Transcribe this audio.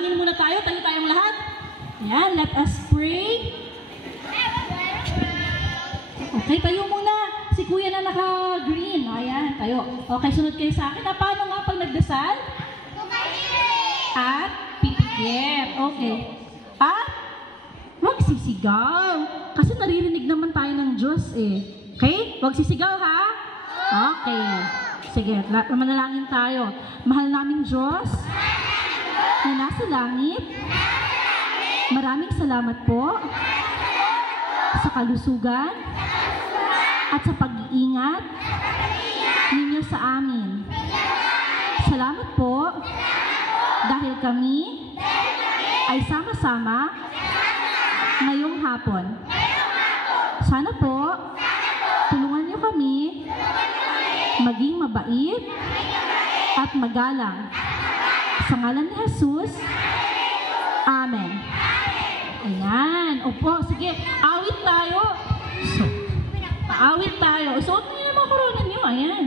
Manalangin muna tayo. Tayo tayong lahat. Ayan, let us pray. Okay, tayo muna. Si Kuya na naka-green. Ayan, tayo. Okay, sunod kayo sa akin. Paano nga pag nagdasal? At pipikit. Okay. At huwag sisigaw. Kasi naririnig naman tayo ng Diyos eh. Okay? Huwag sisigaw ha? Okay. Sige, manalangin tayo. Mahal naming Diyos na nasa langit, maraming salamat po sa kalusugan at sa pag-iingat ninyo sa amin. Salamat po dahil kami ay sama-sama ngayong hapon. Sana po tulungan niyo kami maging mabait at magalang. Sa ngalan ni Jesus, Amen. Ayan. Opo, sige. Awit tayo. Paawit tayo. Suot niyo yung mga corona niyo. Ayan.